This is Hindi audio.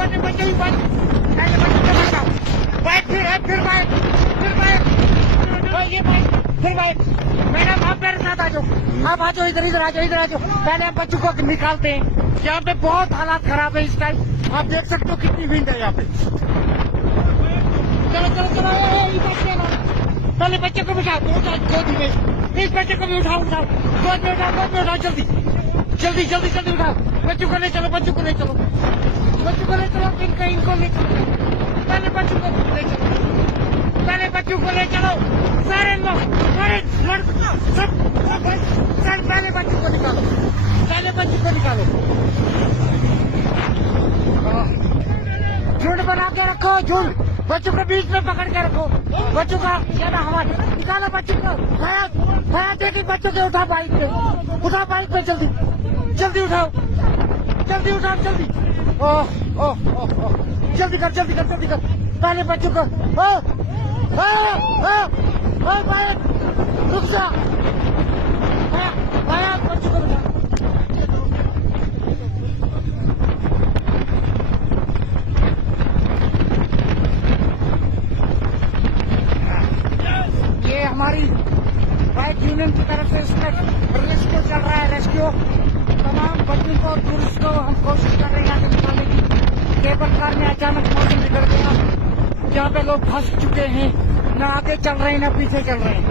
छोटे बच्चे भी बाइक, पहले बच्चे को भगाओ, बाइक फिर है, फिर बाइक, ये बाइक, फिर बाइक। मैडम आप मेरे साथ आ जाओ, आप आ जाओ, इधर आ जाओ। पहले हम बच्चों को निकालते हैं। यहाँ पे बहुत हालात खराब है इस टाइम, आप देख सकते हो कितनी भीड़ है यहाँ पे। चलो पहले बच्चे को बिठाओ, गोदी में, इस बच्चे को भी उठाओ, गोद में उठाओ, जल्दी उठाओ। बच्चों को ले चलो, इनको ले चलो, पहले बच्चों को ले चलो, सारे लोग, सब पहले बच्चों को निकालो। झुंड बना के रखो, बच्चों को बीच में पकड़ के रखो, बच्चों का ज्यादा हवा निकालो, बच्चों को भैया देखिए, बच्चों के उठा बाइक पे, जल्दी उठाओ। ओह जल्दी कर। पहले बच्चों को बाइक रुक जा, भैया बच्चों को बिठा। ये हमारी बाइक यूनियन की तरफ से इसमें रेस्क्यू चल रहा है, तमाम बच्चों को, टूरिस्ट को हम कोशिश कर रहे हैं यहाँ से निकालने की। केबल कार में अचानक मौसम बिगड़ गया, जहाँ पे लोग फंस चुके हैं, न आगे चल रहे हैं न पीछे चल रहे हैं।